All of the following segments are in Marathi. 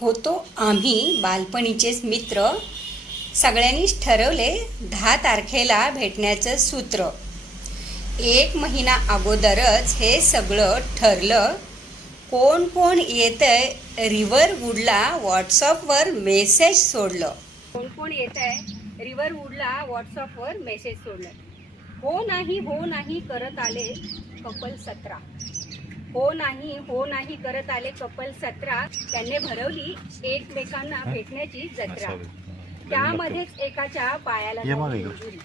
होतो आम्ही बालपणीचेच मित्र. सगळ्यांनीच ठरवले 10 तारखेला भेटण्याचं सूत्र. 1 महिना अगोदरच हे सगळं ठरलं. कोण कोण येतंय रिव्हरवूडला व्हॉट्सअपवर मेसेज सोडलं. रिव्हरवूडला मेसेज सोडलं. हो नाही करत आले कपल 17. हो नाही करत आले कपल 17. त्यांनी भरवली एकमेकांना भेटण्याची जत्रा. त्यामध्येच एकाच्या पायाला झाली इंजुरी.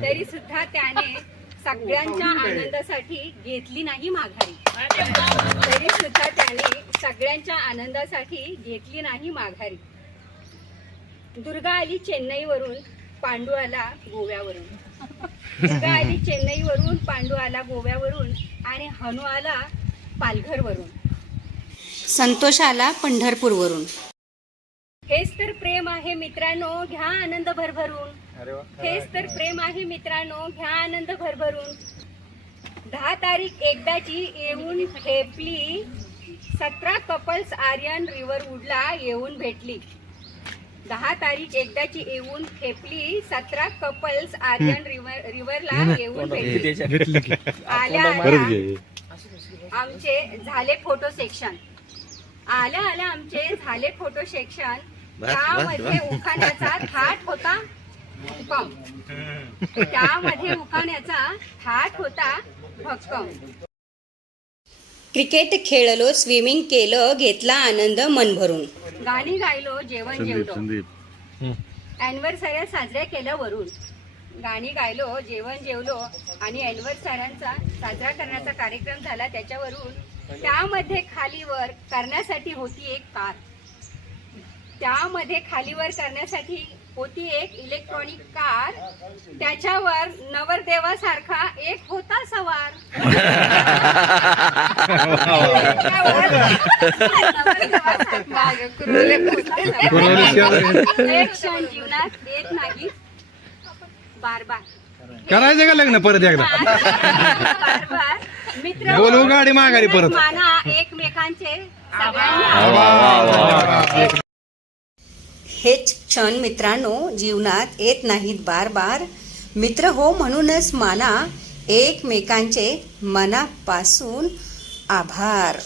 तरी सुद्धा त्याने सगळ्यांच्या आनंदासाठी घेतली नाही माघारी. दुर्गा आली चेन्नईवरून, पांडू आला गोव्यावरून. आणि हनु आला पालघरवरून. संतोष आला पंढरपूरवरून. हेच तर प्रेम आहे मित्रांनो, घ्या आनंद भरभरून. 10 तारीख एकदाची येऊन ठेपली. 17 कपल्स आर्यन रिव्हरवूडला येऊन भेटली. 10 तारीख एकदाची येऊन ठेपली. 17 कपल्स आर्यन रिव्हरला येऊन भेटली. आल्या आमचे झाले फोटो सेक्शन. आमचे झाले फोटो सेक्शन. त्यामध्ये उखाण्याचा थाट होता भक्कम. क्रिकेट खेळलो, स्विमिंग केलं, घेतला आनंद मन भरून. गाणी गायलो, जेवण जेवलो, अॅनिव्हर्सऱ्या साजऱ्या केल्या वरून. आणि अॅनिव्हर्सऱ्यांचा साजरा करण्याचा कार्यक्रम झाला त्याच्यावरून. त्यामध्ये खालीवर करण्यासाठी होती एक इलेक्ट्रॉनिक कार. त्याच्यावर नवरदेवासारखा एक होता सवार. एक क्षण जीवनात येत नाही बार बार. करायचं का लग्न परत एकदा? मित्र बोलू गाडी माघारी परत. माना एकमेकांचे हेच क्षण मित्रांनो जीवनात येत नाहीत बार बार. मित्र हो म्हणूनच माना एकमेकांचे मनापासून आभार.